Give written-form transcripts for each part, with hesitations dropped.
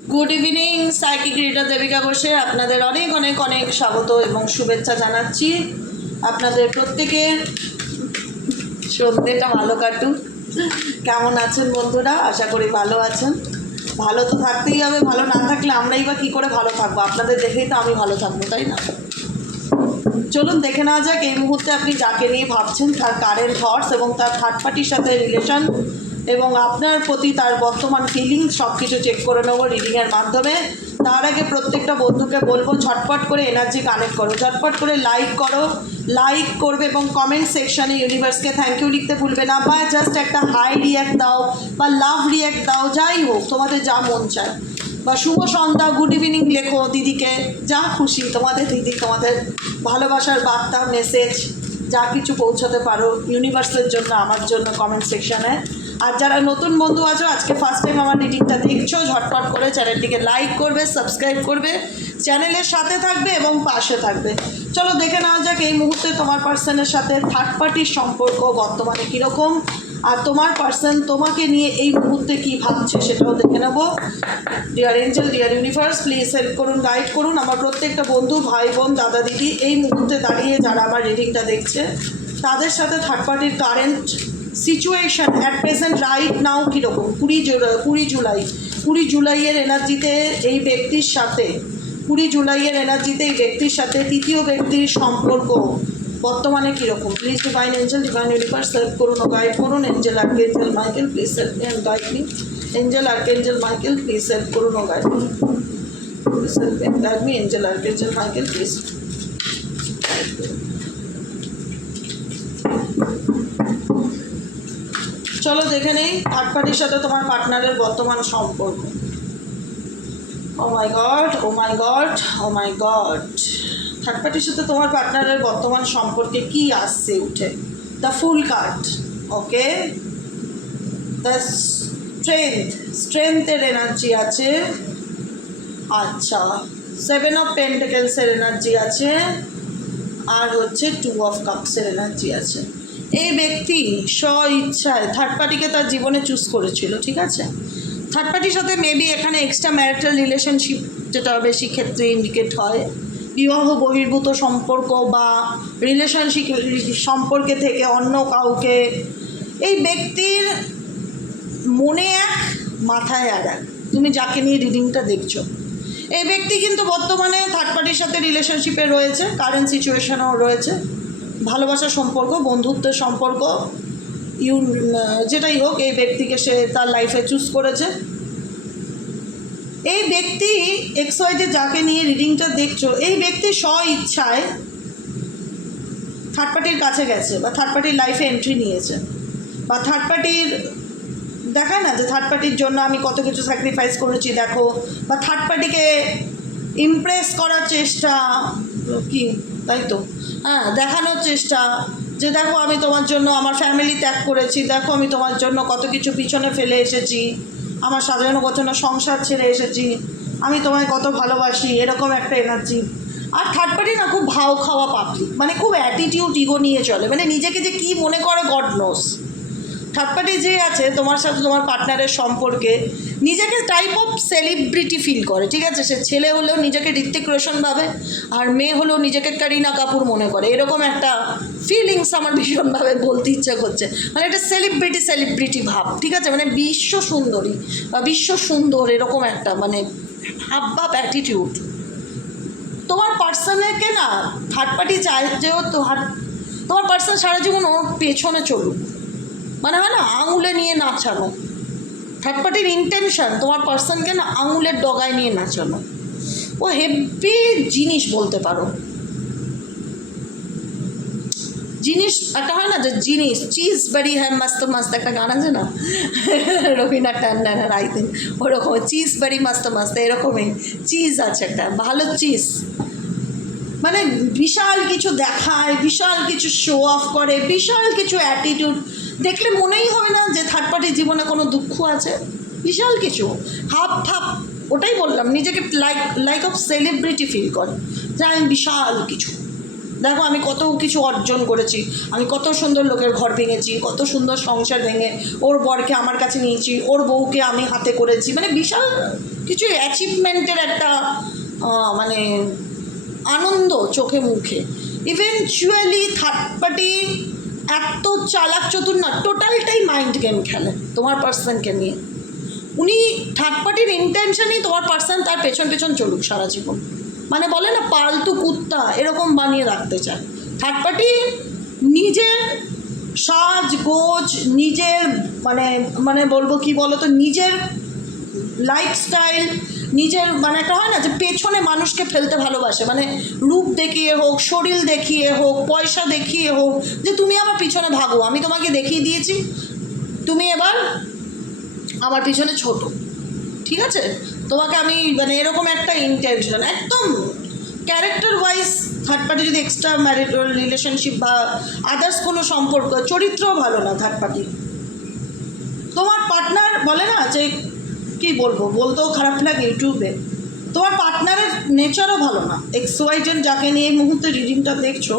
Good evening, psychic reader Debika ঘোষে আপনাদের অনেক অনেক অনেক স্বাগত এবং শুভেচ্ছা জানাচ্ছি। আপনাদের প্রত্যেকের সন্ধ্যেটা ভালো কাটুন। কেমন আছেন বন্ধুরা? আশা করি ভালো আছেন। ভালো তো থাকতেই হবে, ভালো না থাকলে আমরাই বা কী করে ভালো থাকবো? আপনাদের দেখেই তো আমি ভালো থাকবো, তাই না? চলুন দেখে নেওয়া যাক এই মুহূর্তে আপনি যাকে নিয়ে ভাবছেন তার কারেন্ট থটস এবং তার থার্ড পার্টির সাথে রিলেশন এবং আপনার প্রতি তার বর্তমান ফিলিংস সব কিছু চেক করে নেবো রিডিংয়ের মাধ্যমে। তার আগে প্রত্যেকটা বন্ধুকে বলবো ঝটপট করে এনার্জি কানেক্ট করো, ঝটপট করে লাইক করো, লাইক করবে এবং কমেন্ট সেকশানে ইউনিভার্সকে থ্যাংক ইউ লিখতে ভুলবে না, বা জাস্ট একটা হাই রিয়্যাক্ট দাও বা লাভ রিয়্যাক্ট দাও, যাই হোক তোমাদের যা মন চায়, বা শুভ সন্ধ্যা, গুড ইভিনিং লেখো দিদিকে, যা খুশি তোমাদের দিদি, তোমাদের ভালোবাসার বার্তা মেসেজ যা কিছু পৌঁছাতে পারো ইউনিভার্সের জন্য, আমার জন্য কমেন্ট সেকশানে। আর যারা নতুন বন্ধু আছো, আজকে ফার্স্ট টাইম আমার রিডিংটা দেখছো, ঝটপট করে চ্যানেলটিকে লাইক করবে, সাবস্ক্রাইব করবে, চ্যানেলের সাথে থাকবে এবং পাশে থাকবে। চলো দেখে নেওয়া যাক এই মুহূর্তে তোমার পার্সনের সাথে থার্ড পার্টির সম্পর্ক বর্তমানে কীরকম, আর তোমার পার্সন তোমাকে নিয়ে এই মুহূর্তে কী ভাবছে সেটাও দেখে নেবো। Dear angel, deer universe, please help করুন, গাইড করুন আমার প্রত্যেকটা বন্ধু, ভাই বোন, দাদা দিদি এই মুহূর্তে দাঁড়িয়ে যারা আমার রিডিংটা দেখছে তাদের সাথে থার্ড পার্টির current situation at present right now কীরকম। 20 জুলাইয়ের এনার্জিতে এই ব্যক্তির সাথে 20 জুলাইয়ের এনার্জিতে এই ব্যক্তির সাথে তৃতীয় ব্যক্তির সম্পর্ক বর্তমানে কীরকম। Please divine angel, divine universe help করুন ও গাইড করুন। Angel archangel Michael please help and guide me. Angel archangel Michael please help করুন ও guide me, please help and guide me. Angel archangel Michael please. চলো দেখে নেই third পার্টির সাথে তোমার পার্টনারের বর্তমান সম্পর্ক। Oh my god, oh my god, oh my god. Third পার্টির সাথে তোমার পার্টনারের বর্তমান সম্পর্কে কি আসছে উঠে? The fool card, okay. The স্ট্রেংথের এনার্জি আছে, আচ্ছা। 7 অফ পেন্টাকেলসের এনার্জি আছে, আর হচ্ছে 2 অফ কাপসের এনার্জি আছে। এই ব্যক্তি স্ব ইচ্ছায় থার্ড পার্টিকে তার জীবনে চুজ করেছিল, ঠিক আছে। থার্ড পার্টির সাথে মেবি এখানে এক্সট্রা ম্যারিটাল রিলেশনশিপ, যেটা বেশি ক্ষেত্রে ইন্ডিকেট হয়, বিবাহ বহির্ভূত সম্পর্ক বা রিলেশনশিপ সম্পর্কে থেকে অন্য কাউকে। এই ব্যক্তির মনে এক, মাথায় আর এক, তুমি যাকে নিয়ে রিডিংটা দেখছো। এই ব্যক্তি কিন্তু বর্তমানে থার্ড পার্টির সাথে রিলেশনশিপে রয়েছে, কারেন্ট সিচুয়েশনেও রয়েছে, ভালোবাসার সম্পর্ক, বন্ধুত্বের সম্পর্ক, যেটাই হোক এই ব্যক্তিকে সে তার লাইফে চুজ করেছে। এই ব্যক্তি এক্সওয়াইজে যাকে নিয়ে রিডিংটা দেখছো, এই ব্যক্তি স্ব ইচ্ছায় থার্ড পার্টির কাছে গেছে বা থার্ড পার্টির লাইফে এন্ট্রি নিয়েছে, বা থার্ড পার্টির দেখায় না যে থার্ড পার্টির জন্য আমি কত কিছু স্যাক্রিফাইস করেছি দেখো, বা থার্ড পার্টিকে ইমপ্রেস করার চেষ্টা, কি তাই তো, হ্যাঁ, দেখানোর চেষ্টা যে দেখো আমি তোমার জন্য আমার ফ্যামিলি ত্যাগ করেছি, দেখো আমি তোমার জন্য কত কিছু পিছনে ফেলে এসেছি, আমার সাজানো গোছানো সংসার ছেড়ে এসেছি, আমি তোমায় কত ভালোবাসি, এরকম একটা এনার্জি। আর থার্ড পার্টি না খুব ভাও খাওয়া পাবলিক, মানে খুব অ্যাটিটিউড ইগো নিয়ে চলে, মানে নিজেকে যে কী মনে করে গড নোস। থার্ড পার্টি যে আছে তোমার সাথে তোমার পার্টনারের সম্পর্কে নিজেকে টাইপ অফ সেলিব্রিটি ফিল করে, ঠিক আছে। সে ছেলে হলেও নিজেকে ঋত্বিক রোশন ভাবে, আর মেয়ে হলেও নিজেকে করিনা কাপুর মনে করে, এরকম একটা ফিলিংস আমার ভীষণভাবে বলতে ইচ্ছা করছে। মানে একটা সেলিব্রিটি ভাব, ঠিক আছে, মানে বিশ্ব সুন্দরী বা বিশ্ব সুন্দর, এরকম একটা মানে ভাব অ্যাটিটিউড। তোমার পার্সনকে না থার্ড পার্টি চায় যে তোমার পার্সন সারা জীবন ওর পেছনে চলুক, মানে হয় না আঙুলে নিয়ে নাচানো। থার্ড পার্টির ইন্টেনশন তোমার পার্সনকে না আঙুলের ডগায় নিয়ে নাচানো। ও হেভি জিনিস বলতে পারো, জিনিস একটা হয় না যে জিনিস, চিজ বাড়ি হ্যাঁ মস্ত মস্ত, একটা গান আছে না রবীন্দ্র ট্যান্ডনের, আই থিঙ্ক ওরকম, চিজ বাড়ি মস্ত মস্ত, এরকমই চিজ আছে একটা ভালো চিজ, মানে বিশাল কিছু দেখায়, বিশাল কিছু শো অফ করে, বিশাল কিছু অ্যাটিটিউড, দেখলে মনেই হবে না যে থার্ড পার্টির জীবনে কোনো দুঃখ আছে, বিশাল কিছু হাফ থাপ, ওটাই বললাম, নিজেকে লাইক অফ সেলিব্রিটি ফিল করে যে আমি বিশাল কিছু, দেখো আমি কত কিছু অর্জন করেছি, আমি কত সুন্দর লোকের ঘর ভেঙেছি, কত সুন্দর সংসার ভেঙে ওর বরকে আমার কাছে নিয়েছি, ওর বউকে আমি হাতে করেছি, মানে বিশাল কিছু অ্যাচিভমেন্টের একটা মানে আনন্দ চোখে মুখে। ইভেনচুয়ালি থার্ড পার্টি এত চালাক চতুর না, টোটালটাই মাইন্ড গেম খেলে তোমার পার্সনকে নিয়ে। উনি থার্ড পার্টির ইন্টেনশনই তোমার পার্সন তার পেছন পেছন চলুক সারা জীবন, মানে বলে না পালতু কুত্তা এরকম বানিয়ে রাখতে চায়। থার্ড পার্টি নিজের সাজগোজ, নিজের মানে মানে বলবো কি বলো তো, নিজের লাইফস্টাইল, নিজের মানে একটা হয় না যে পেছনে মানুষকে ফেলতে ভালোবাসে, মানে রূপ দেখিয়ে হোক, শরীর দেখিয়ে হোক, পয়সা দেখিয়ে হোক, যে তুমি আমার পিছনে ভাগো, আমি তোমাকে দেখিয়ে দিয়েছি, তুমি এবার আমার পিছনে ছোট, ঠিক আছে, তোমাকে আমি মানে এরকম একটা ইন্টেনশন একদম ক্যারেক্টার ওয়াইজ। থার্ড পার্টি যদি এক্সট্রা ম্যারিটাল রিলেশনশিপ বা আদার্স কোনো সম্পর্ক, চরিত্রও ভালো না থার্ড পার্টি। তোমার পার্টনার বলে না যে কী বলবো, বলতেও খারাপ লাগে ইউটিউবে, তোমার পার্টনারের নেচারও ভালো না। XYZ যাকে নিয়ে এই মুহূর্তে রিডিংটা দেখছো,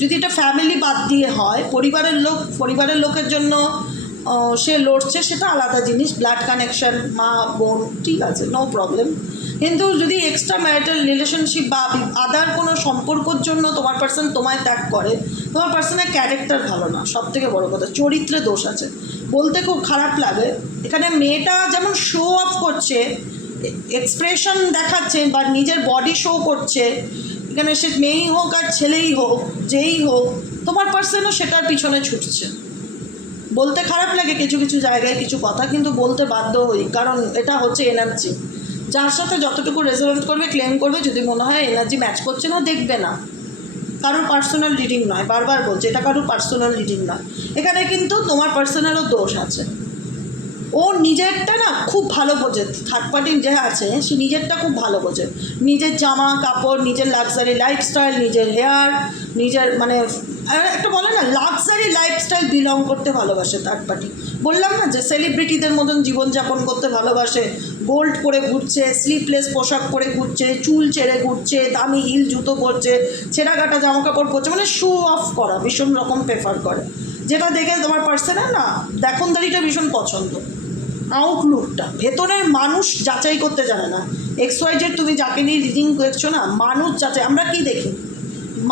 যদি এটা ফ্যামিলি বাদ দিয়ে হয়, পরিবারের লোকের জন্য সে লড়ছে, সেটা আলাদা জিনিস, ব্লাড কানেকশন, মা বোন, ঠিক আছে, নো প্রবলেম। কিন্তু যদি এক্সট্রা ম্যারিটাল রিলেশনশিপ বা আদার কোনো সম্পর্কর জন্য তোমার পার্সন তোমায় ত্যাগ করে, তোমার পার্সনের ক্যারেক্টার ভালো না, সব থেকে বড়ো কথা চরিত্রে দোষ আছে। বলতে খুব খারাপ লাগে, এখানে মেয়েটা যেমন শো অফ করছে, এক্সপ্রেশন দেখাচ্ছে বা নিজের বডি শো করছে, এখানে সে মেয়েই হোক আর ছেলেই হোক, যেই হোক, তোমার পার্সনও সেটার পিছনে ছুটছে। বলতে খারাপ লাগে কিছু কিছু জায়গায় কিছু কথা, কিন্তু বলতে বাধ্য হই, কারণ এটা হচ্ছে এনার্জি। যার সাথে যতটুকু রেজোনেট করবে ক্লেম করবে, যদি মনে হয় এনার্জি ম্যাচ করছে না, দেখবে না। কারোর পার্সোনাল রিডিং নয়, বারবার বলছে এটা কারোর পার্সোনাল রিডিং নয়। এখানে কিন্তু তোমার পার্সোনালও দোষ আছে। ও নিজেরটা না খুব ভালো বোঝে, থার্ড পার্টি যে আছে সে নিজেরটা খুব ভালো বোঝে, নিজের জামা কাপড়, নিজের লাক্সারি লাইফস্টাইল, নিজের হেয়ার, নিজের মানে একটা বলে না লাক্সারি লাইফস্টাইল বিলং করতে ভালোবাসে থার্ড পার্টি। বললাম না যে সেলিব্রিটিদের মতন জীবনযাপন করতে ভালোবাসে, গোল্ড পরে ঘুরছে, স্লিভলেস পোশাক পরে ঘুরছে, চুল ছেড়ে ঘুরছে, দামি হিল জুতো পরছে, ছেঁড়া কাটা জামা কাপড় পরছে, মানে শো অফ করা ভীষণ রকম প্রেফার করে, যেটা দেখে তোমার পার্সনের না দেখনদারিটা ভীষণ পছন্দ। আউটলুকটা, ভেতরের মানুষ যাচাই করতে জানে না। XYZ তুমি যাকে নিয়ে রিডিং দেখছো না, মানুষ যাচাই, আমরা কি দেখি,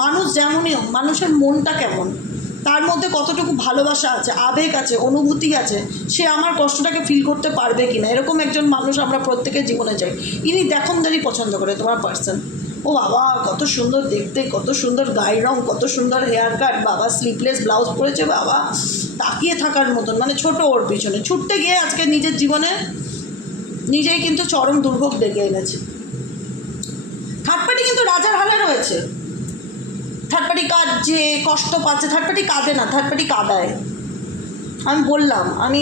মানুষ যেমনই, মানুষের মনটা কেমন, তার মধ্যে কতটুকু ভালোবাসা আছে, আবেগ আছে, অনুভূতি আছে, সে আমার কষ্টটাকে ফিল করতে পারবে কিনা, এরকম একজন মানুষ আমরা প্রত্যেকের জীবনে চাই। ইনি দেখনদারি পছন্দ করে তোমার পার্সন। ও বাবা কত সুন্দর দেখতে, কত সুন্দর গায়ের রং, কত সুন্দর হেয়ার কাট, বাবা স্লিভলেস ব্লাউজ পরেছে, বাবা তাকিয়ে থাকার মতন, মানে ছোট ওর পিছনে ছুটতে গিয়ে আজকে নিজের জীবনে নিজেই কিন্তু চরম দুর্ভোগ ডেকে এনেছে। থার্ড পার্টি কিন্তু রাজার হালে রয়েছে, থার্ড পার্টি কাঁদছে, কষ্ট পাচ্ছে, থার্ড পার্টি কাঁদে না, থার্ড পার্টি কাঁদায়। আমি বললাম, আমি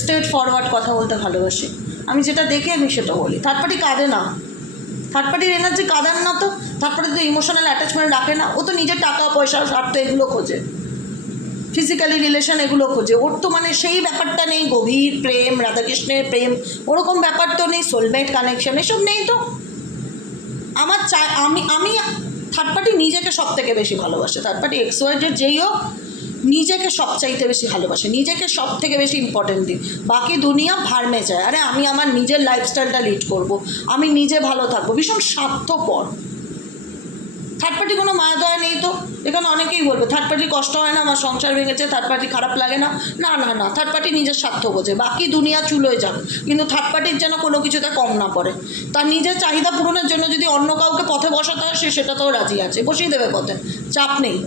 স্ট্রেট ফরওয়ার্ড কথা বলতে ভালোবাসি, আমি যেটা দেখি আমি সেটা বলি। থার্ড পার্টি কাঁদে না, থার্ড পার্টির এনার্জি কাঁদান না তো, থার্ড পার্টি তো ইমোশনাল অ্যাটাচমেন্ট রাখে না, ও তো নিজের টাকা পয়সা স্বার্থ এগুলো খোঁজে, ফিজিক্যালি রিলেশন এগুলো খোঁজে। ওর তো মানে সেই ব্যাপারটা নেই, গভীর প্রেম, রাধাকৃষ্ণের প্রেম, ওরকম ব্যাপার তো নেই, সোলমেট কানেকশন এসব নেই। তো আমার চাই, আমি থার্ড পার্টি নিজেকে সব থেকে বেশি ভালোবাসে, থার্ড পার্টি XYZ যেই হোক নিজেকে সবচাইতে বেশি ভালোবাসে, নিজেকে সব থেকে বেশি ইম্পর্টেন্ট দিই, বাকি দুনিয়া ভাড়মে যায়। আরে আমি আমার নিজের লাইফস্টাইলটা লিড করব, আমি নিজে ভালো থাকবো, ভীষণ স্বার্থপর। থার্ড পার্টি কোনো মায়া দয়া নেই তো। এখানে অনেকেই বলবে থার্ড পার্টি কষ্ট হয় না, আমার সংসার ভেঙেছে, থার্ড পার্টি খারাপ লাগে না, না না না, থার্ড পার্টি নিজের স্বার্থ বোঝে, বাকি দুনিয়া চুলোয় যাক, কিন্তু থার্ড পার্টির যেন কোনো কিছুতে কম না পড়ে। তার নিজের চাহিদা পূরণের জন্য যদি অন্য কাউকে পথে বসাতে হয়, সে সেটাতেও রাজি আছে, বসিয়ে দেবে পথে, চাপ নেই।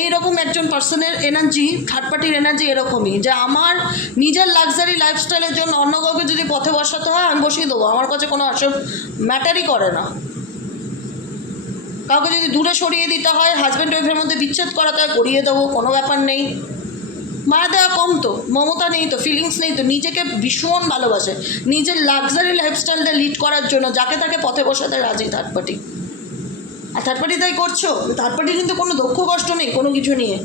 এইরকম একজন পার্সনের এনার্জি, থার্ড পার্টির এনার্জি এরকমই, যে আমার নিজের লাক্সারি লাইফস্টাইলের জন্য অন্য কাউকে যদি পথে বসাতে হয় আমি বসিয়ে দেবো, আমার কাছে কোনো আসল ম্যাটারই করে না। কাউকে যদি দূরে সরিয়ে দিতে হয়, হাজব্যান্ড ওয়াইফের মধ্যে বিচ্ছেদ করাতে হয়, করিয়ে দেবো, কোনো ব্যাপার নেই। মায়া দেওয়া কম তো, মমতা নেই তো, ফিলিংস নেই তো, নিজেকে ভীষণ ভালোবাসে, নিজের লাক্সারি লাইফস্টাইলটা লিড করার জন্য যাকে তাকে পথে বসাতে রাজি থার্ড পার্টি। আর থার্ড পার্টি তাই করছো, থার্ড পার্টি কিন্তু কোনো দুঃখ কষ্ট নেই কোনো কিছু নিয়ে।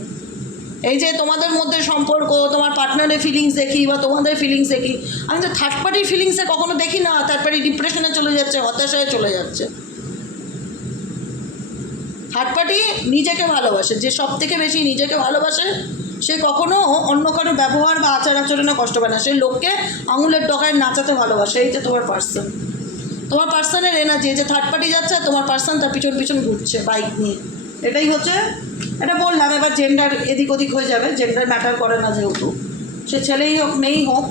এই যে তোমাদের মধ্যে সম্পর্ক, তোমার পার্টনারের ফিলিংস দেখি বা তোমাদের ফিলিংস দেখি, আমি তো থার্ড পার্টির ফিলিংসে কখনো দেখি না থার্ড পার্টি ডিপ্রেশনে চলে যাচ্ছে, হতাশায় চলে যাচ্ছে। থার্ড পার্টি নিজেকে ভালোবাসে, যে সব থেকে বেশি নিজেকে ভালোবাসে সে কখনো অন্য কারো ব্যবহার বা আচার আচরণে কষ্ট পায় না, সে লোককে আঙুলের ডগায় নাচাতে ভালোবাসে। এই যে তোমার পার্সন, তোমার পার্সনের এনার্জি, যে থার্ড পার্টি যাচ্ছে তোমার পার্সন তার পিছন পিছন ঘুরছে বাইক নিয়ে, এটাই হচ্ছে। এটা বললাম, এবার জেন্ডার এদিক ওদিক হয়ে যাবে, জেন্ডার ম্যাটার করে না, যেহেতু সে ছেলেই হোক মেয়েই হোক।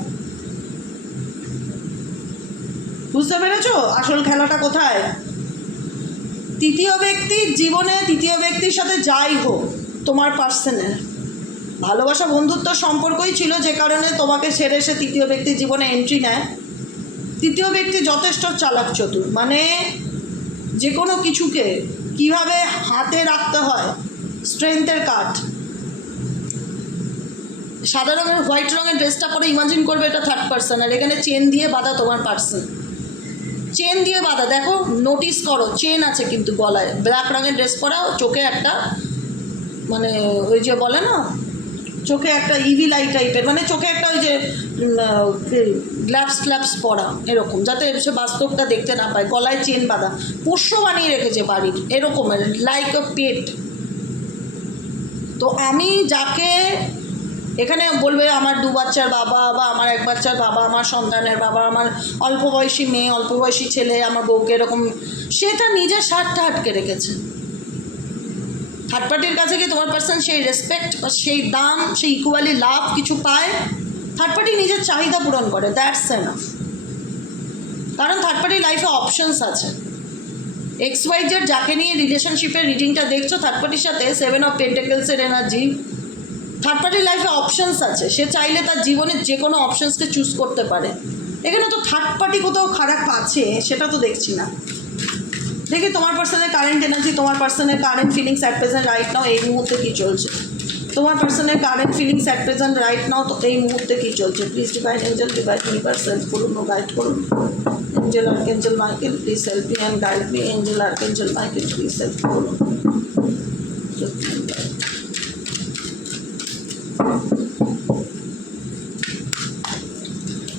বুঝতে পেরেছো আসল খেলাটা কোথায়? তৃতীয় ব্যক্তির জীবনে, তৃতীয় ব্যক্তির সাথে যাই হোক, তোমার পার্সনের ভালোবাসা বন্ধুত্ব সম্পর্কই ছিল, যে কারণে তোমাকে ছেড়ে সে তৃতীয় ব্যক্তির জীবনে এন্ট্রি নেয়। তৃতীয় ব্যক্তি যথেষ্ট চালাক চতুর, মানে যে কোনো কিছুকে কিভাবে হাতে রাখতে হয়, স্ট্রেংথের কার্ড। সাদা রঙের হোয়াইট রঙের ড্রেসটা পরে ইমাজিন করবে এটা থার্ড পার্সন, আর এখানে চেন দিয়ে বাঁধা তোমার পার্সন, চেন দিয়ে বাঁধা। দেখো নোটিস করো, চেন আছে কিন্তু গলায়, ব্ল্যাক রঙের ড্রেস পরা, চোখে একটা মানে ওই যে বলে না, চোখে একটা ইভিল আই টাইপের, মানে চোখে একটা ওই যে গ্লাভস ফ্ল্যাপস পরা এরকম, যাতে সে বাস্তবটা দেখতে না পায়, গলায় চেন বাঁধা, পোষ্য বানিয়ে রেখেছে বাড়ির এরকমের, লাইক আ পেট। তো আমি যাকে এখানে বলবে আমার 2 বাচ্চার বাবা বা আমার 1 বাচ্চার বাবা, আমার সন্তানের বাবা, আমার অল্প বয়সী মেয়ে, অল্প বয়সী ছেলে, আমার বউকে এরকম, সেটা নিজের স্বার্থটা আটকে রেখেছে। থার্ড পার্টির কাছে গিয়ে তোমার পার্সন সেই রেসপেক্ট বা সেই দাম, সেই ইকুয়ালি লাভ কিছু পায়। থার্ড পার্টি নিজের চাহিদা পূরণ করে, দ্যাটস এনাফ। কারণ থার্ড পার্টির লাইফে অপশনস আছে। XYZ যাকে নিয়ে রিলেশনশিপের রিডিংটা দেখছো, থার্ড পার্টির সাথে 7 অফ পেন্টাকেলসের এনার্জি, থার্ড পার্টির লাইফে অপশনস আছে, সে চাইলে তার জীবনের যে কোনো অপশনসকে চুজ করতে পারে। এখানে তো থার্ড পার্টি কোথাও খারাপ আছে সেটা তো দেখছি না। দেখি তোমার পার্সনের কারেন্ট এনার্জি, তোমার পার্সনের current feelings at present right now, এই মুহূর্তে কী চলছে। তোমার পার্সনের current feelings at present right now, তো এই মুহূর্তে কী চলছে। Please divine angel, divine universe help করুন ও গাইড করুন। Angel archangel Michael please help me and guide me. Angel archangel Michael please help করুন।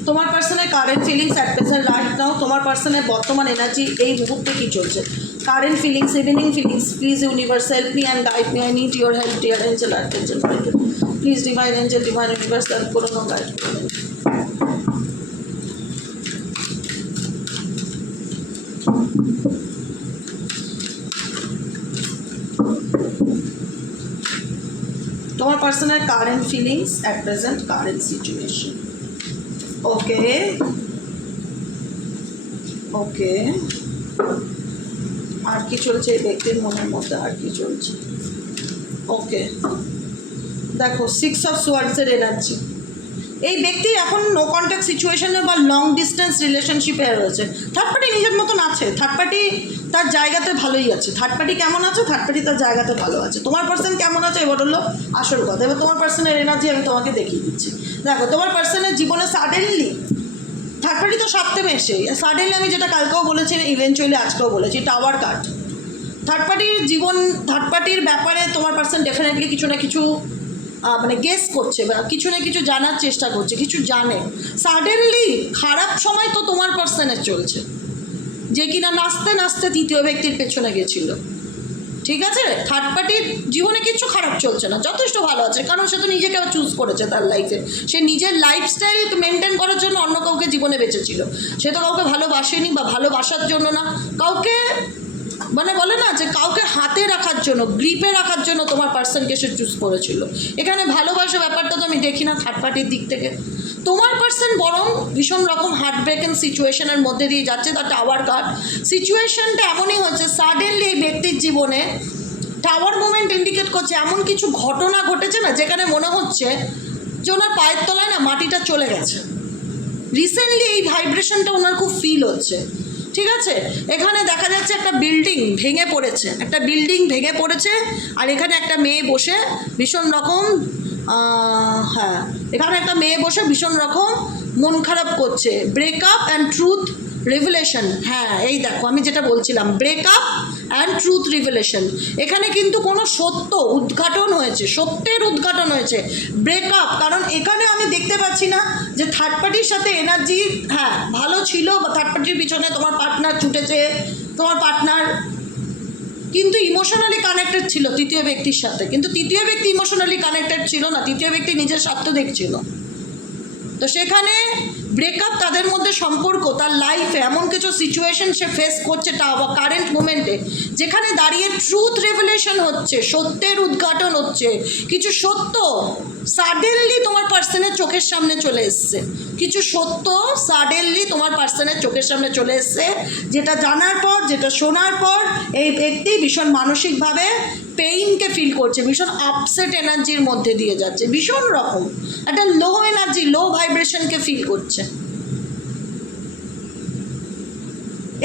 তোমার পার্সনের current feelings at present right now, তোমার পার্সনের বর্তমান এনার্জি এই মুহূর্তে কী চলছে। Current feelings, evening feelings, please universe help me and guide me. I need your help dear angel archangel Michael please divine angel, divine universe help করুন ও guide করুন। তোমার পার্সনের current feelings at present, current situation. Okay okay, আর কি চলছে এই ব্যক্তির মনের মধ্যে, আর কি চলছে। ওকে দেখো 6 অফ সোয়ার্ডসের এনার্জি। এই ব্যক্তি এখন নো কন্ট্যাক্ট সিচুয়েশনে বা লং ডিস্টেন্স রিলেশনশিপে রয়েছে। থার্ড পার্টি নিজের মতন আছে, থার্ড পার্টি তার জায়গাতে ভালোই আছে। থার্ড পার্টি কেমন আছে, থার্ড পার্টি তার জায়গাতে ভালো আছে। তোমার পার্সন কেমন আছে এবার হলো আসল কথা। এবার তোমার পার্সনের এনার্জি আমি তোমাকে দেখিয়ে দিচ্ছি। দেখো তোমার পার্সনের জীবনে সাডেনলি, থার্ড পার্টি তো সপ্তমে এসে সাডেনলি, আমি যেটা কালকেও বলেছি, ইভেনচুয়ালি আজকেও বলেছি, টাওয়ার কার্ড। থার্ড পার্টির জীবন, থার্ড পার্টির ব্যাপারে তোমার পার্সন ডেফিনেটলি কিছু না কিছু মানে গেস করছে বা কিছু না কিছু জানার চেষ্টা করছে, কিছু জানে। সাডেনলি খারাপ সময় তো তোমার পার্সনের চলছে, যে কিনা নাচতে নাচতে তৃতীয় ব্যক্তির পেছনে গেছিল। ঠিক আছে, থার্ড পার্টির জীবনে কিছু খারাপ চলছে না, যথেষ্ট ভালো আছে, কারণ সে তো নিজেকে চুজ করেছে তার লাইফে। সে নিজের লাইফস্টাইল মেনটেন করার জন্য অন্য কাউকে জীবনে বেঁচেছিল। সে তো কাউকে ভালোবাসেনি বা ভালোবাসার জন্য না, কাউকে মানে বলে না যে কাউকে হাতে রাখার জন্য, গ্রিপে রাখার জন্য তোমার পার্সনকে সে চুজ করেছিল। এখানে ভালোবাসা ব্যাপারটা তো আমি দেখি না থার্ড পার্টির দিক থেকে। তোমার পার্সন বরং ভীষণ রকম হার্ট ব্রেকেন সিচুয়েশনের মধ্যে দিয়ে যাচ্ছে। তার টাওয়ার কার্ড সিচুয়েশনটা এমনই হচ্ছে, সাডেনলি এই ব্যক্তির জীবনে টাওয়ার মুভমেন্ট ইন্ডিকেট করছে এমন কিছু ঘটনা ঘটেছে না, যেখানে মনে হচ্ছে যে ওনার পায়ের তলায় না মাটিটা চলে গেছে। রিসেন্টলি এই ভাইব্রেশনটা ওনার খুব ফিল হচ্ছে। ঠিক আছে, এখানে দেখা যাচ্ছে একটা বিল্ডিং ভেঙে পড়েছে, একটা বিল্ডিং ভেঙে পড়েছে, আর এখানে একটা মেয়ে বসে ভীষণ রকম হ্যাঁ, এখানে একটা মেয়ে বসে ভীষণ রকম মন খারাপ করছে। Breakup and truth revelation. হ্যাঁ, এই দেখো আমি যেটা বলছিলাম, ব্রেকআপ অ্যান্ড ট্রুথ রিভেলেশন। এখানে কিন্তু কোনো সত্য উদ্ঘাটন হয়েছে, সত্যের উদ্ঘাটন হয়েছে। ব্রেকআপ, কারণ এখানে আমি দেখতে পাচ্ছি না যে থার্ড পার্টির সাথে এনার্জি হ্যাঁ ভালো ছিল, বা থার্ড পার্টির পিছনে তোমার পার্টনার ছুটেছে, তোমার পার্টনার কিন্তু ইমোশনালি কানেক্টেড ছিল তৃতীয় ব্যক্তির সাথে, কিন্তু তৃতীয় ব্যক্তি ইমোশনালি কানেক্টেড ছিল না, তৃতীয় ব্যক্তি নিজের স্বার্থ দেখছিল। তো সেখানে ব্রেকআপ, তাদের মধ্যে সম্পর্ক, তার লাইফে এমন কিছু সিচুয়েশন সে ফেস করছে কারেন্ট মোমেন্টে, যেখানে দাঁড়িয়ে ট্রুথ রেভেলেশন হচ্ছে, সত্যের উদ্ঘাটন হচ্ছে, কিছু সত্য সাডেনলি তোমার পার্সনের চোখের সামনে চলে এসছে, কিছু সত্য সাডেনলি তোমার পার্সনের চোখের সামনে চলে এসছে, যেটা জানার পর, যেটা শোনার পর এই ব্যক্তি ভীষণ মানসিকভাবে পেইনকে ফিল করছে, ভীষণ আপসেট এনার্জির মধ্যে দিয়ে যাচ্ছে, ভীষণ রকম একটা লো এনার্জি, লো ভাইব্রেশনকে ফিল করছে।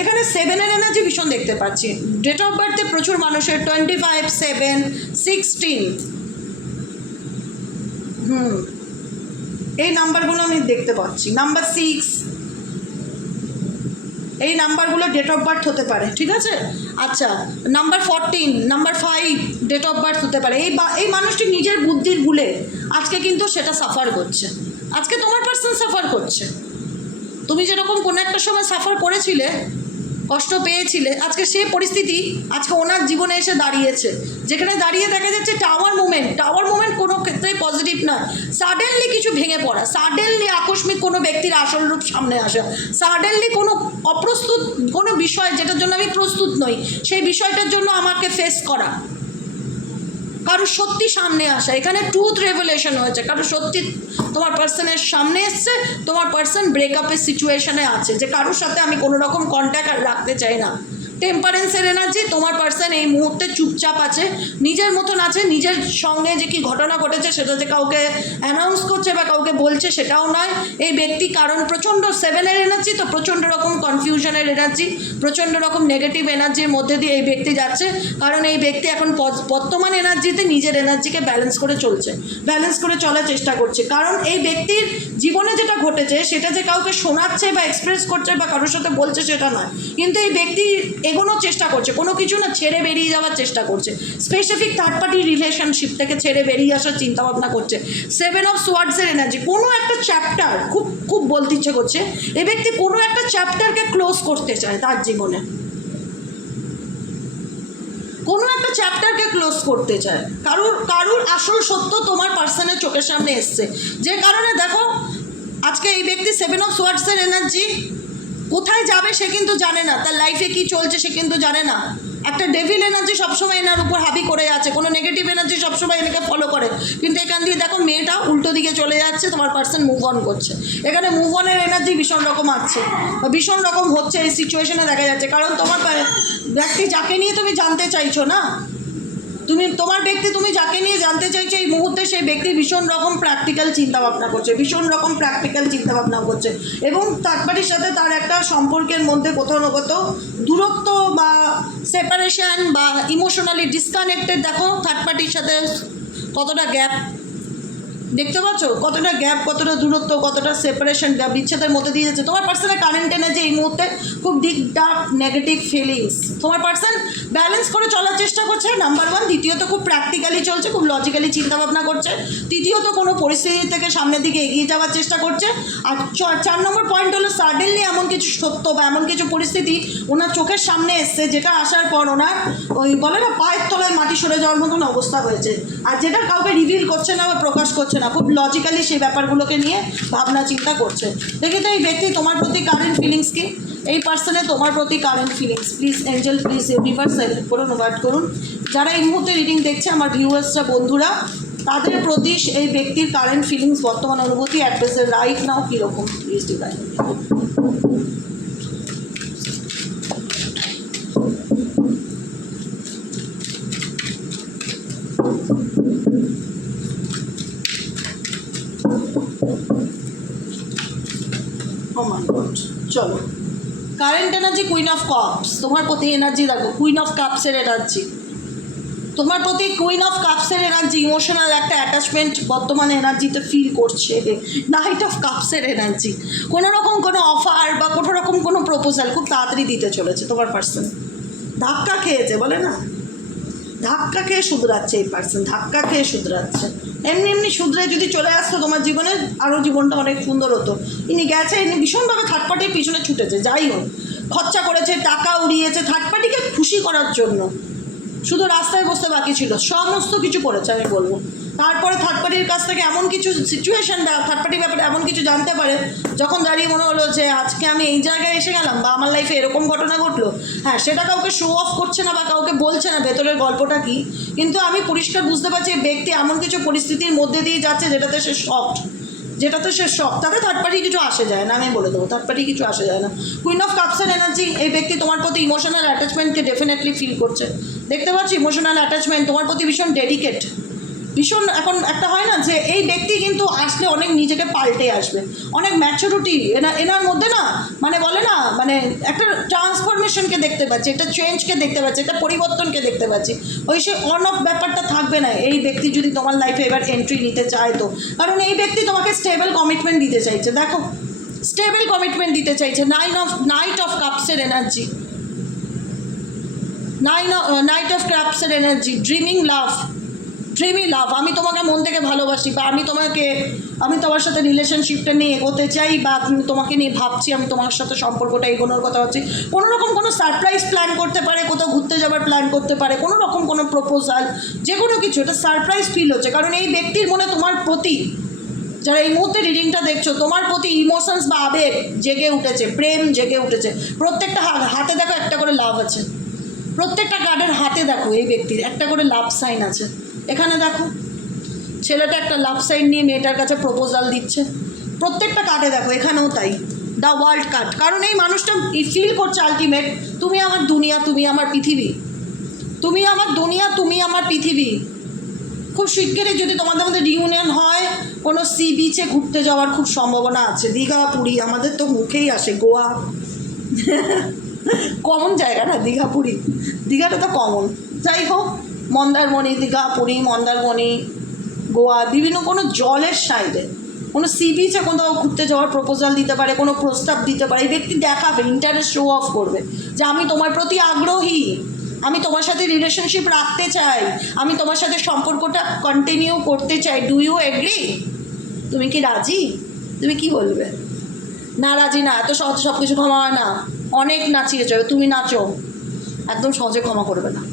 এখানে 7-এর এনার্জি ভীষণ দেখতে পাচ্ছি। ডেট অফ বার্থে প্রচুর মানুষের 25, 7, 16, এই নাম্বারগুলো আমি দেখতে পাচ্ছি। নাম্বার 6, এই নাম্বারগুলো ডেট অফ বার্থ হতে পারে, ঠিক আছে? আচ্ছা, number 14, number 5 date of birth হতে পারে। এই মানুষটি নিজের বুদ্ধির ভুলে আজকে কিন্তু সেটা সাফার করছে, আজকে তোমার পার্সন সাফার করছে। তুমি যেরকম কোনো একটা সময় সাফার করেছিলে, কষ্ট পেয়েছিলে, আজকে সেই পরিস্থিতি আজকে ওনার জীবনে এসে দাঁড়িয়েছে, যেখানে দাঁড়িয়ে দেখা যাচ্ছে টাওয়ার মুভমেন্ট কোনো ক্ষেত্রেই পজিটিভ নয়। সাডেনলি কিছু ভেঙে পড়া, সাডেনলি আকস্মিক কোনো ব্যক্তির আসল রূপ সামনে আসা, সাডেনলি কোনো অপ্রস্তুত কোনো বিষয় যেটার জন্য আমি প্রস্তুত নই, সেই বিষয়টার জন্য আমাকে ফেস করা, কারোর সত্যি সামনে আসা। এখানে ট্রুথ রেভেলেশন হয়েছে, কারোর সত্যি তোমার পার্সনের সামনে এসছে, তোমার পার্সন ব্রেকআপের সিচুয়েশনে আছে, যে কারোর সাথে আমি কোনো রকম কন্ট্যাক্ট আর রাখতে চাই না। টেম্পারেন্সের এনার্জি, তোমার পার্সন এই মুহূর্তে চুপচাপ আছে, নিজের মতন আছে, নিজের সঙ্গে যে কি ঘটনা ঘটেছে সেটা যে কাউকে অ্যানাউন্স করছে বা কাউকে বলছে সেটাও নয় এই ব্যক্তি, কারণ প্রচণ্ড 7-এর এনার্জি, তো প্রচণ্ড রকম কনফিউশনের এনার্জি, প্রচণ্ড রকম নেগেটিভ এনার্জির মধ্যে দিয়ে এই ব্যক্তি যাচ্ছে, কারণ এই ব্যক্তি এখন বর্তমান এনার্জিতে নিজের এনার্জিকে ব্যালেন্স করে চলছে, ব্যালেন্স করে চলার চেষ্টা করছে। কারণ এই ব্যক্তির জীবনে যেটা ঘটেছে সেটা যে কাউকে শোনাচ্ছে বা এক্সপ্রেস করছে বা কারোর সাথে বলছে সেটা নয়, কিন্তু এই ব্যক্তি এগোনোর চেষ্টা করছে, কোনো কিছু না ছেড়ে বেরিয়ে যাওয়ার চেষ্টা করছে, স্পেসিফিক থার্ড পার্টি রিলেশনশিপ থেকে ছেড়ে বেরিয়ে আসার চিন্তাভাবনা করছে। 7 অফ সোয়ার্ডসের এনার্জি, কোনো একটা চ্যাপ্টার খুব বলতে ইচ্ছে করছে, এই ব্যক্তি কোনো একটা চ্যাপ্টারকে ক্লোজ করতে চায় তার জীবনে, কোনো একটা চ্যাপ্টারকে ক্লোজ করতে চায়। কারুর আসল সত্য তোমার পার্সনের চোখের সামনে এসছে, যে কারণে দেখো আজকে এই ব্যক্তি 7 অফ সোয়ার্ডসের এনার্জি, কোথায় যাবে সে কিন্তু জানে না, তার লাইফে কি চলছে সে কিন্তু জানে না। একটা ডেভিল এনার্জি সবসময় এনার উপর হাবি করে আছে, কোনো নেগেটিভ এনার্জি সবসময় এনাকে ফলো করে, কিন্তু এখান দিয়ে দেখো মেয়েটা উল্টো দিকে চলে যাচ্ছে, তোমার পার্সন মুভ অন করছে। এখানে মুভ অনের এনার্জি ভীষণ রকম আছে, ভীষণ রকম হচ্ছে এই সিচুয়েশনে দেখা যাচ্ছে, কারণ তোমার ব্যক্তি যাকে নিয়ে তুমি জানতে চাইছো না, তোমার ব্যক্তি তুমি যাকে নিয়ে জানতে চাইছো এই মুহূর্তে সেই ব্যক্তি ভীষণ রকম প্র্যাকটিক্যাল চিন্তাভাবনা করছে, ভীষণ রকম প্র্যাকটিক্যাল চিন্তাভাবনা করছে, এবং থার্ড পার্টির সাথে তার একটা সম্পর্কের মধ্যে কোথাও না কোথাও দূরত্ব বা সেপারেশন বা ইমোশনালি ডিসকানেক্টেড। দেখো থার্ড পার্টির সাথে কতটা গ্যাপ দেখতে পাচ্ছ, কতটা গ্যাপ, কতটা দূরত্ব, কতটা সেপারেশন বা বিচ্ছেদের মধ্যে দিয়ে যাচ্ছে। তোমার পার্সনের কারেন্ট এনার্জি এই মুহূর্তে খুব ডিপ ডার্ক নেগেটিভ ফিলিংস, তোমার পার্সন ব্যালেন্স করে চলার চেষ্টা করছে, নাম্বার 1। দ্বিতীয়ত খুব প্র্যাকটিক্যালি চলছে, খুব লজিক্যালি চিন্তাভাবনা করছে। তৃতীয়ত কোনো পরিস্থিতি থেকে সামনের দিকে এগিয়ে যাওয়ার চেষ্টা করছে। আর 4 নম্বর পয়েন্ট হলো সাডেনলি এমন কিছু সত্য বা এমন কিছু পরিস্থিতি ওনার চোখের সামনে এসছে, যেটা আসার পর ওনার ওই বলে না পায়ের তলায় মাটি সরে যাওয়ার মতন অবস্থা হয়েছে, আর যেটা কাউকে রিভিল করছে না বা প্রকাশ করছে না, খুব লজিক্যালি সেই ব্যাপারগুলোকে নিয়ে ভাবনা চিন্তা করছে। দেখি তো এই ব্যক্তি তোমার প্রতি কারেন্ট ফিলিংস কি, এই পার্সনে তোমার প্রতি current feelings. Please Angel, please universe help করুন, ওয়ার্ড করুন। যারা এই মুহূর্তে রিডিং দেখছে আমার ভিউয়ার্সরা, বন্ধুরা, তাদের প্রতি এই ব্যক্তির কারেন্ট ফিলিংস, বর্তমান অনুভূতি অ্যাড্রেসের রাইট নাও কীরকম, প্লিজ ডিভাইন। চলো, current energy queen of cups, তোমার প্রতি এনার্জি দেখো, কুইন অফ কাপসের এনার্জি, তোমার প্রতি কুইন অফ কাপসের এনার্জি, ইমোশনাল একটা অ্যাটাচমেন্ট বর্তমানে এনার্জিতে ফিল করছে। নাইট অফ কাপসের এনার্জি, কোনো রকম কোনো অফার বা কোনো রকম কোনো প্রপোজাল খুব তাড়াতাড়ি দিতে চলেছে তোমার পার্সন। ধাক্কা খেয়েছে বলে না, ধাক্কা খেয়ে শুধরাচ্ছে এই পার্সন, ধাক্কা খেয়ে শুধরাচ্ছে। এমনি শুধরে যদি চলে আসতো তোমার জীবনে, আরও জীবনটা অনেক সুন্দর হতো। ইনি গেছে, ইনি ভীষণভাবে থার্ড পার্টির পিছনে ছুটেছে, যাই হোক খরচা করেছে, টাকা উড়িয়েছে থার্ড পার্টিকে খুশি করার জন্য, শুধু রাস্তায় বসতে বাকি ছিল, সমস্ত কিছু করেছে আমি বলবো। তারপরে থার্ড পার্টির কাছ থেকে এমন কিছু সিচুয়েশান বা থার্ড পার্টির ব্যাপারে এমন কিছু জানতে পারে, যখন দাঁড়িয়ে মনে হলো যে আজকে আমি এই জায়গায় এসে গেলাম বা আমার লাইফে এরকম ঘটনা ঘটলো। হ্যাঁ, সেটা কাউকে শো অফ করছে না বা কাউকে বলছে না ভেতরের গল্পটা কী, কিন্তু আমি পরিষ্কার বুঝতে পারছি এই ব্যক্তি এমন কিছু পরিস্থিতির মধ্যে দিয়ে যাচ্ছে যেটাতে সে শক, তাতে থার্ড পার্টি কিছু আসে যায় না, আমি বলে দেবো থার্ড পার্টি কিছু আসে যায় না। কুইন অফ কাপসের এনার্জি, এই ব্যক্তি তোমার প্রতি ইমোশনাল অ্যাটাচমেন্টকে ডেফিনেটলি ফিল করছে, দেখতে পাচ্ছি ইমোশনাল অ্যাটাচমেন্ট, তোমার প্রতি ভীষণ ডেডিকেট, ভীষণ। এখন একটা হয় না যে এই ব্যক্তি কিন্তু আসলে অনেক নিজেকে পাল্টে আসবে, অনেক ম্যাচুরিটি এনার মধ্যে না, মানে বলে না, মানে একটা ট্রান্সফরমেশনকে দেখতে পাচ্ছি, একটা চেঞ্জকে দেখতে পাচ্ছি, একটা পরিবর্তনকে দেখতে পাচ্ছি। ওই সে অন অফ ব্যাপারটা থাকবে না এই ব্যক্তি যদি তোমার লাইফে এবার এন্ট্রি নিতে চায় তো, কারণ এই ব্যক্তি তোমাকে স্টেবল কমিটমেন্ট দিতে চাইছে, দেখো স্টেবল কমিটমেন্ট দিতে চাইছে। নাইট অফ কাপসের এনার্জি, নাইট অফ কাপসের এনার্জি, ড্রিমি লাভ, আমি তোমাকে মন থেকে ভালোবাসি, বা আমি তোমার সাথে রিলেশনশিপটা নিয়ে এগোতে চাই, বা তোমাকে নিয়ে ভাবছি, আমি তোমার সাথে সম্পর্কটা এগোনোর কথা হচ্ছে। কোনো রকম কোনো সারপ্রাইজ প্ল্যান করতে পারে, কোথাও ঘুরতে যাওয়ার প্ল্যান করতে পারে, কোনো রকম কোনো প্রপোজাল, যে কোনো কিছু, এটা সারপ্রাইজ ফিল হচ্ছে, কারণ এই ব্যক্তির মনে তোমার প্রতি, যারা এই মুহূর্তে রিডিংটা দেখছো, তোমার প্রতি ইমোশনস বা আবেগ জেগে উঠেছে, প্রেম জেগে উঠেছে। প্রত্যেকটা হাতে দেখো একটা করে লাভ আছে, প্রত্যেকটা কার্ডের হাতে দেখো এই ব্যক্তির একটা করে লাভ সাইন আছে। এখানে দেখো ছেলেটা একটা লাভ সাইন নিয়ে মেয়েটার কাছে প্রপোজাল দিচ্ছে, প্রত্যেকটা কার্ডে দেখো, এখানেও তাই, দ্য ওয়ার্ল্ড কার্ড। কারণ এই মানুষটা ফিল করছে আলটিমেট, তুমি আমার দুনিয়া, তুমি আমার পৃথিবী, তুমি আমার দুনিয়া, তুমি আমার পৃথিবী। খুব শিগগিরই যদি তোমাদের মধ্যে রিউনিয়ন হয়, কোনো সি বিচে ঘুরতে যাওয়ার খুব সম্ভাবনা আছে। দীঘা, পুরী, আমাদের তো মুখেই আসে, গোয়া কমন জায়গা না দীঘা, পুরী, দীঘাটা তো কমন। যাই হোক, মন্দারমণি, দীঘা, পুরী, মন্দারমণি, গোয়া, বিভিন্ন কোনো জলের সাইডে কোনো সি বিচে কোথাও ঘুরতে যাওয়ার প্রপোজাল দিতে পারে, কোনো প্রস্তাব দিতে পারে। এই ব্যক্তি দেখাবে, ইন্টারেস্ট শো অফ করবে যে আমি তোমার প্রতি আগ্রহী, আমি তোমার সাথে রিলেশনশিপ রাখতে চাই, আমি তোমার সাথে সম্পর্কটা কন্টিনিউ করতে চাই। Do you agree? তুমি কি রাজি? তুমি কি বলবে? না, রাজি না, এত সহজে সব কিছু ক্ষমা হয় না, অনেক নাচিয়ে যাবে, তুমি নাচো, একদম সহজে ক্ষমা করবে না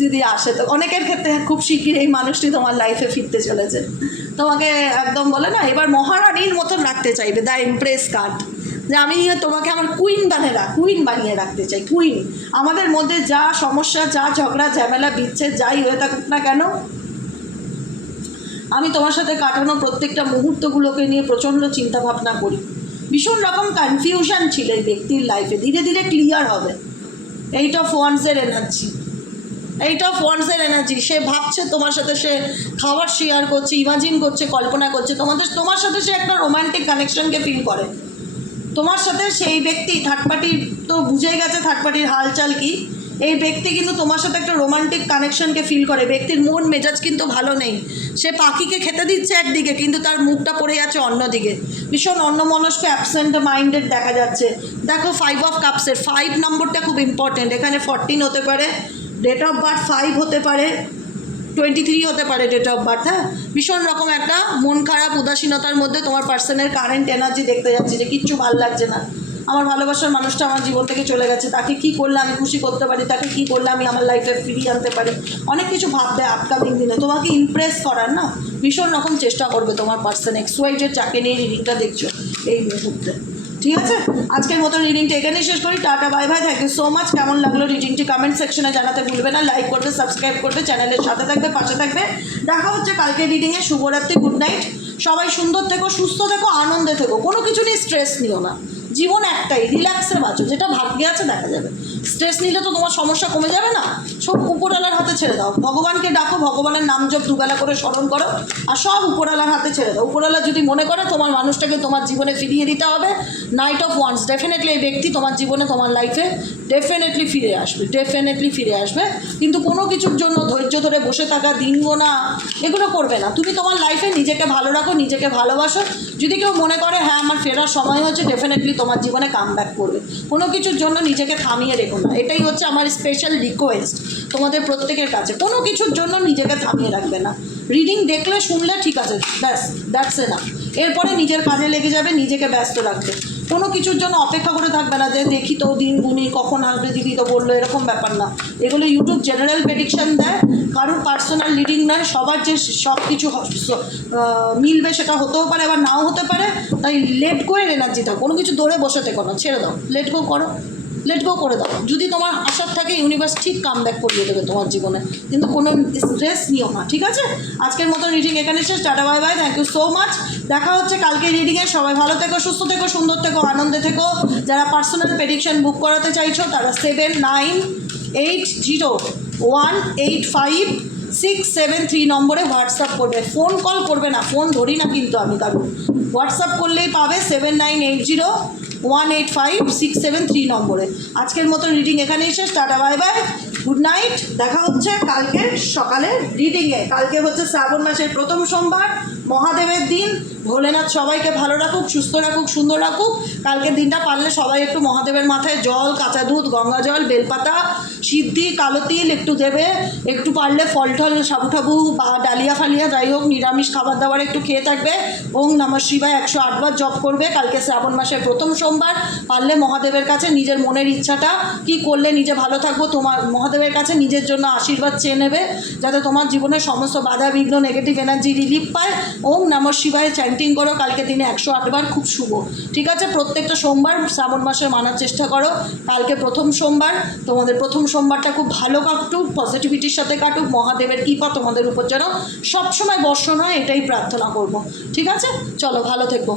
যদি আসে তো। অনেকের ক্ষেত্রে খুব শিগগির এই মানুষটি তোমার লাইফে ফিরতে চলেছে, তোমাকে একদম বলে না এবার মহারানীর মতন রাখতে চাইবে, দ্য এমপ্রেস কার্ড, যে আমি তোমাকে আমার কুইন বানিয়ে রাখতে চাই। কুইন, আমাদের মধ্যে যা সমস্যা, যা ঝগড়া ঝামেলা বিচ্ছেদ যাই হয়ে থাকুক না কেন, আমি তোমার সাথে কাটানো প্রত্যেকটা মুহূর্তগুলোকে নিয়ে প্রচণ্ড চিন্তাভাবনা করি। ভীষণ রকম কনফিউশন ছিল এই ব্যক্তির লাইফে, ধীরে ধীরে ক্লিয়ার হবে। এইট অফ ওয়ান্সের এনার্জি, সে ভাবছে তোমার সাথে, সে খাবার শেয়ার করছে, ইমাজিন করছে, কল্পনা করছে তোমার সাথে সে একটা রোমান্টিক কানেকশনকে ফিল করে তোমার সাথে। সেই ব্যক্তি থার্ড পার্টি তো বুঝেই গেছে থার্ড পার্টির হালচাল কি। এই ব্যক্তি কিন্তু তোমার সাথে একটা রোমান্টিক কানেকশনকে ফিল করে। ব্যক্তির মন মেজাজ কিন্তু ভালো নেই, সে পাখিকে খেতে দিচ্ছে একদিকে, কিন্তু তার মুখটা পড়ে যাচ্ছে অন্যদিকে, ভীষণ অন্যমনস্ক, অ্যাবসেন্ট মাইন্ডেড দেখা যাচ্ছে। দেখো 5 অফ কাপসের 5 নম্বরটা খুব ইম্পর্টেন্ট, এখানে 14 হতে পারে, ডেট অফ বার্থ 5 হতে পারে, 23 হতে পারে ডেট অফ বার্থ। হ্যাঁ, ভীষণ রকম একটা মন খারাপ, উদাসীনতার মধ্যে তোমার পার্সনের কারেন্ট এনার্জি দেখতে যাচ্ছে, যে কিচ্ছু ভালো লাগছে না, আমার ভালোবাসার মানুষটা আমার জীবন থেকে চলে গেছে, তাকে কি করলে আমি খুশি করতে পারি, তাকে কি করলে আমি আমার লাইফে ফিরিয়ে আনতে পারি, অনেক কিছু ভাববে আপকামিং দিনে। তোমাকে ইমপ্রেস করার না ভীষণ রকম চেষ্টা করবে তোমার পার্সন XY যাকে নিয়ে রিডিংটা দেখছো এই মুহূর্তে। ঠিক আছে, আজকের মতো রিডিংটা এখানেই শেষ করি। Tata, bye bye, thank you so much. কেমন লাগলো রিডিংটি কমেন্ট সেকশনে জানাতে ভুলবে না। লাইক করবে, সাবস্ক্রাইব করবে, চ্যানেলের সাথে থাকবে, পাশে থাকবে। দেখা হচ্ছে কালকে রিডিংয়ে। শুভরাত্রি, গুড নাইট। সবাই সুন্দর থেকো, সুস্থ থেকো, আনন্দে থেকো, কোনো কিছু নিয়ে স্ট্রেস নিও না। জীবন একটাই, রিল্যাক্সে বাঁচো, যেটা ভাগ্যে আছে দেখা যাবে। স্ট্রেস নিলে তো তোমার সমস্যা কমে যাবে না, সব উপরওয়ালার হাতে ছেড়ে দাও। ভগবানকে ডাকো, ভগবানের নাম জপ দুবেলা করে স্মরণ করো, আর সব উপরওয়ালার হাতে ছেড়ে দাও। উপরওয়ালা যদি মনে করে তোমার মানুষটাকে তোমার জীবনে ফিরিয়ে দিতে হবে, নাইট অফ ওয়ান্স, ডেফিনেটলি এই ব্যক্তি তোমার জীবনে, তোমার লাইফে ডেফিনেটলি ফিরে আসবে। কিন্তু কোনো কিছুর জন্য ধৈর্য ধরে বসে থাকা, দিন গোনা, এগুলো করবে না। তুমি তোমার লাইফে নিজেকে ভালো রাখো, নিজেকে ভালোবাসো। যদি কেউ মনে করে হ্যাঁ আমার ফেরার সময় হচ্ছে, ডেফিনেটলি তোমার জীবনে কামব্যাক করবে। কোনো কিছুর জন্য নিজেকে থামিয়ে রেখো না, এটাই হচ্ছে আমার স্পেশাল রিকোয়েস্ট তোমাদের প্রত্যেকের কাছে। কোনো কিছুর জন্য নিজেকে থামিয়ে রাখবে না। রিডিং দেখলে শুনলে ঠিক আছে, ব্যাস, দ্যাটস এনাফ। এরপরে নিজের কাজে লেগে যাবে, নিজেকে ব্যস্ত রাখবে। কোনো কিছুর জন্য অপেক্ষা করে থাকবে না যে দেখি তো দিন গুনি কখন আসবে দিদি তো বললো, এরকম ব্যাপার না। এগুলো ইউটিউব জেনারেল প্রেডিকশন দেয়, কারোর পার্সোনাল লিডিং নয়। সবার যে সব কিছু মিলবে সেটা হতেও পারে আবার নাও হতে পারে। তাই লেট গো এর এনার্জি দাও, কোনো কিছু ধরে বসে থেকো না, ছেড়ে দাও, লেট গো করো, লেট গো করে দাও। যদি তোমার আশার থাকে ইউনিভার্স ঠিক কাম ব্যাক করিয়ে দেবে তোমার জীবনে, কিন্তু কোনো স্ট্রেস নিও না, ঠিক আছে? আজকের মতো রিডিং এখানে শেষ, tata bye bye, thank you so much. দেখা হচ্ছে কালকে রিডিংয়ে। সবাই ভালো থেকো, সুস্থ থেকো, সুন্দর থেকো, আনন্দে থেকো। যারা পার্সোনাল প্রেডিকশন বুক করাতে চাইছো তারা 7980185673 নম্বরে হোয়াটসঅ্যাপ করবে, ফোন কল করবে না, ফোন ধরি না কিন্তু আমি কারণ। হোয়াটসঅ্যাপ করলেই পাবে 7980185673 নম্বরে। আজকের মতো রিডিং এখানেই শেষ, tata bye by, good night. দেখা হচ্ছে কালকে সকালে রিডিংয়ে। কালকে হচ্ছে শ্রাবণ মাসের প্রথম সোমবার, মহাদেবের দিন। ভোলেনাথ সবাইকে ভালো রাখুক, সুস্থ রাখুক, সুন্দর রাখুক। কালকের দিনটা পারলে সবাই একটু মহাদেবের মাথায় জল, কাঁচা দুধ, গঙ্গা জল, বেলপাতা, সিদ্ধি, কালো তিল একটু দেবে। একটু পারলে ফল টল, সাবু ঠাবু বা ডালিয়া ফালিয়া যাই হোক নিরামিষ খাবার দাবার একটু খেয়ে থাকবে। ওম নমঃ শিবায় 108 বার জপ করবে। কালকে শ্রাবণ মাসের প্রথম সোমবার, পারলে মহাদেবের কাছে নিজের মনের ইচ্ছাটা কি করলে নিজে ভালো থাকবো, তোমার মহাদেবের কাছে নিজের জন্য আশীর্বাদ চেয়ে নেবে, যাতে তোমার জীবনের সমস্ত বাধা বিঘ্ন, নেগেটিভ এনার্জি রিলিফ পায়। ওম নমঃ শিবায় চ্যান্টিং করো কালকে দিনে 108 বার, খুব শুভ, ঠিক আছে? প্রত্যেকটা সোমবার শ্রাবণ মাসে মানার চেষ্টা করো। কালকে প্রথম সোমবার, তোমাদের প্রথম সোমবারটা খুব ভালো কাটুক, পজিটিভিটির সাথে কাটুক। মহাদেবের কৃপা তোমাদের উপর যেন সবসময় বর্ষণ হয়, এটাই প্রার্থনা করব, ঠিক আছে? চলো ভালো থেকো।